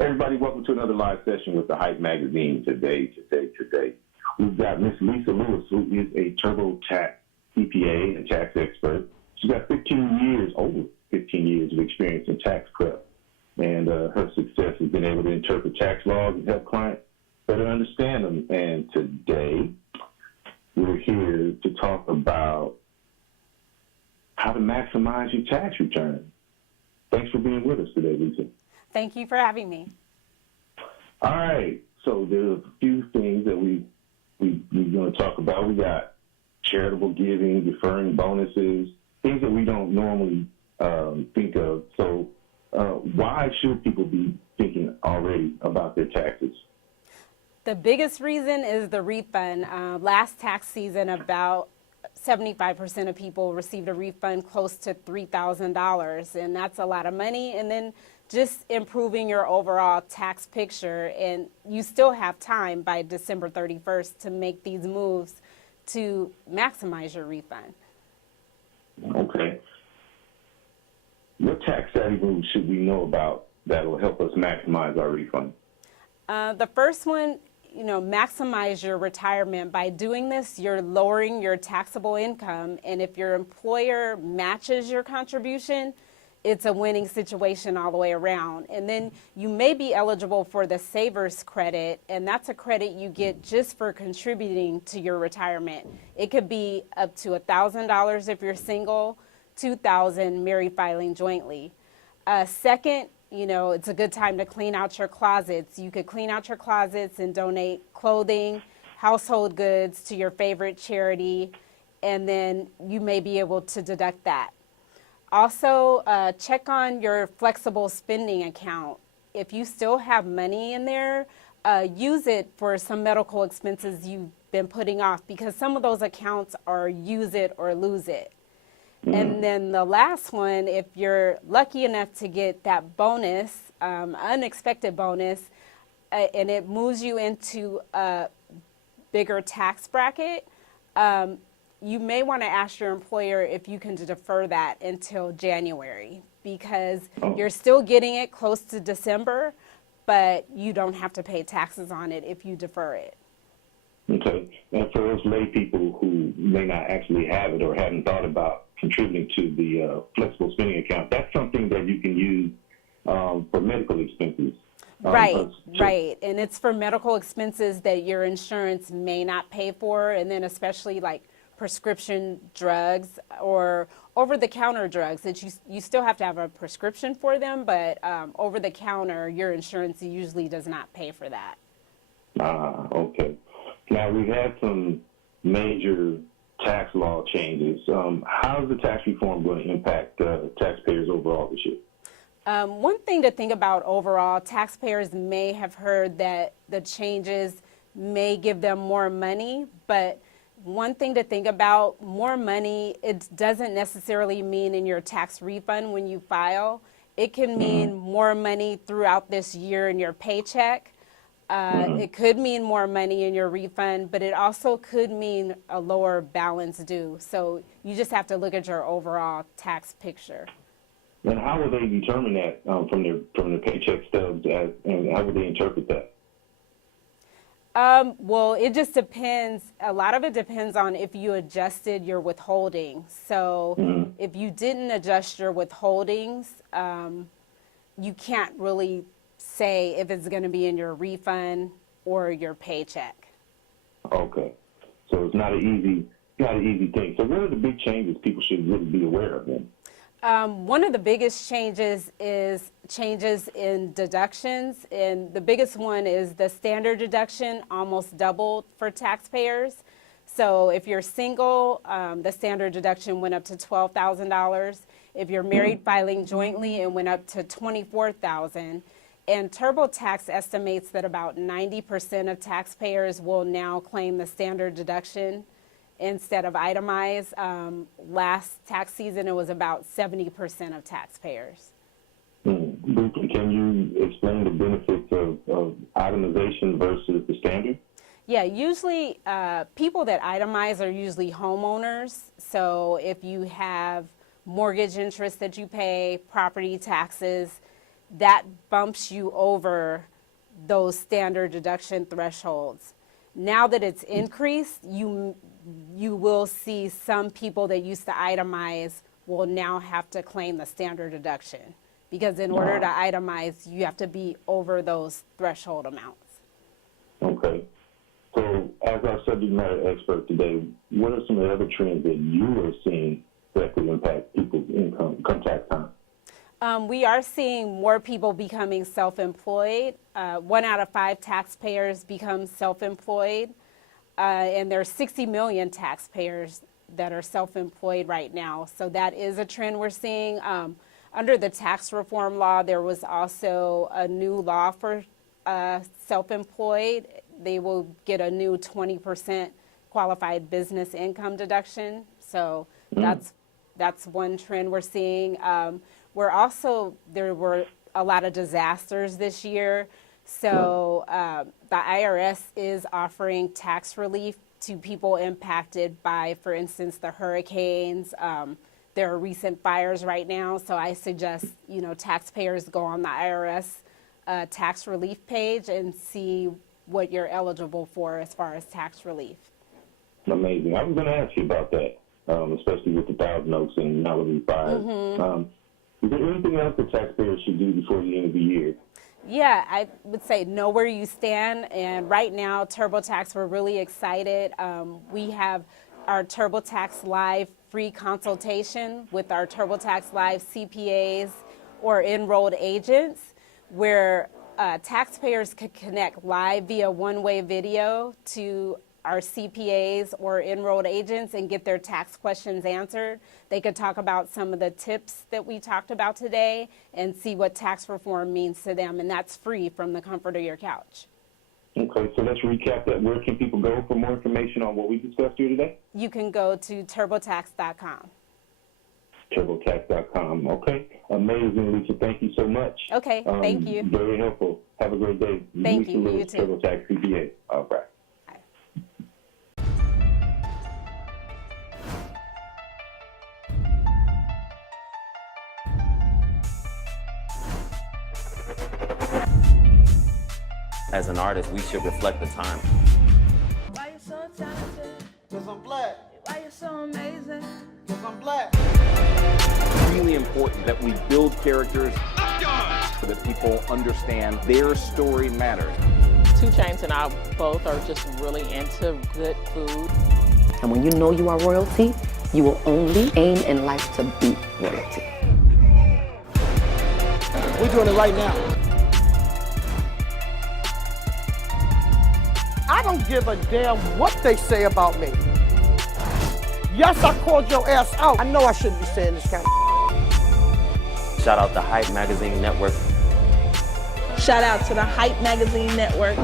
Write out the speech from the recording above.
Everybody, welcome to another live session with the Hype Magazine today. We've got Miss Lisa Lewis, who is a TurboTax CPA and tax expert. She's got over 15 years of experience in tax prep. And her success has been able to interpret tax laws and help clients better understand them. And today, we're here to talk about how to maximize your tax return. Thanks for being with us today, Lisa. Thank you for having me. All right. So there's a few things that we're going to talk about. We got charitable giving, deferring bonuses, things that we don't normally think of. So why should people be thinking already about their taxes? The biggest reason is the refund. Last tax season, about 75% of people received a refund close to $3,000, and that's a lot of money. And then just improving your overall tax picture, and you still have time by December 31st to make these moves to maximize your refund. Okay. What tax savvy moves should we know about that will help us maximize our refund? The first one, maximize your retirement. By doing this, you're lowering your taxable income, and if your employer matches your contribution, it's a winning situation all the way around. And then you may be eligible for the Savers Credit, and that's a credit you get just for contributing to your retirement. It could be up to $1,000 if you're single, $2,000 married filing jointly. Second, it's a good time to clean out your closets. You could clean out your closets and donate clothing, household goods to your favorite charity, and then you may be able to deduct that. Also, check on your flexible spending account. If you still have money in there, use it for some medical expenses you've been putting off, because some of those accounts are use it or lose it. And then the last one, if you're lucky enough to get that bonus, unexpected bonus, and it moves you into a bigger tax bracket, you may want to ask your employer if you can defer that until January, because you're still getting it close to December, but you don't have to pay taxes on it if you defer it. Okay. And for those lay people who may not actually have it or haven't thought about contributing to the flexible spending account, that's something that you can use for medical expenses. Right. And it's for medical expenses that your insurance may not pay for, and then especially like prescription drugs or over-the-counter drugs that you still have to have a prescription for them, but over-the-counter, your insurance usually does not pay for that. Okay. Now, we've had some major tax law changes. How is the tax reform going to impact taxpayers overall this year? One thing to think about overall, taxpayers may have heard that the changes may give them more money, but one thing to think about, more money, it doesn't necessarily mean in your tax refund when you file. It can mean more money throughout this year in your paycheck. It could mean more money in your refund, but it also could mean a lower balance due. So you just have to look at your overall tax picture. And how will they determine that from their paycheck stubs, and how will they interpret that? Well, it just depends. A lot of it depends on if you adjusted your withholding. So if you didn't adjust your withholdings, you can't really say if it's going to be in your refund or your paycheck. Okay. So it's not an easy thing. So what are the big changes people should really be aware of then? One of the biggest changes is changes in deductions, and the biggest one is the standard deduction almost doubled for taxpayers. So if you're single, the standard deduction went up to $12,000. If you're married filing jointly, it went up to $24,000. And TurboTax estimates that about 90% of taxpayers will now claim the standard deduction instead of itemized. Last tax season, it was about 70% of taxpayers. Briefly, can you explain the benefits of itemization versus the standard? Yeah, usually people that itemize are usually homeowners. So if you have mortgage interest that you pay, property taxes, that bumps you over those standard deduction thresholds. Now that it's increased, you will see some people that used to itemize will now have to claim the standard deduction, because in order to itemize, you have to be over those threshold amounts. Okay. So as our subject matter expert today, what are some of the other trends that you are seeing that could impact people's income tax time? We are seeing more people becoming self-employed. 1 out of 5 taxpayers become self-employed, and there are 60 million taxpayers that are self-employed right now. So that is a trend we're seeing. Under the tax reform law, there was also a new law for self-employed. They will get a new 20% qualified business income deduction. So that's one trend we're seeing. There were a lot of disasters this year. So the IRS is offering tax relief to people impacted by, for instance, the hurricanes. There are recent fires right now. So I suggest, taxpayers go on the IRS tax relief page and see what you're eligible for as far as tax relief. Amazing. I was going to ask you about that, especially with the Thousand Oaks and Malibu fires. Is there anything else that taxpayers should do before the end of the year? Yeah, I would say know where you stand. And right now, TurboTax, we're really excited. We have our TurboTax Live free consultation with our TurboTax Live CPAs or enrolled agents, where taxpayers could connect live via one-way video to our CPAs or enrolled agents and get their tax questions answered. They could talk about some of the tips that we talked about today and see what tax reform means to them, and that's free from the comfort of your couch. Okay, so let's recap that. Where can people go for more information on what we discussed here today? You can go to turbotax.com. TurboTax.com. Okay, amazing, Lisa. Thank you so much. Okay, thank you. Very helpful. Have a great day. Thank Lisa you. Lewis, You too. TurboTax CPA. All right. As an artist, we should reflect the time. Why you so talented? Cause I'm black. Why you so amazing? Cause I'm black. It's really important that we build characters so that people understand their story matters. 2 Chainz and I both are just really into good food. And when you know you are royalty, you will only aim in life to be royalty. We're doing it right now. I don't give a damn what they say about me. Yes, I called your ass out. I know I shouldn't be saying this kind of. Shout out to Hype Magazine Network. Shout out to the Hype Magazine Network.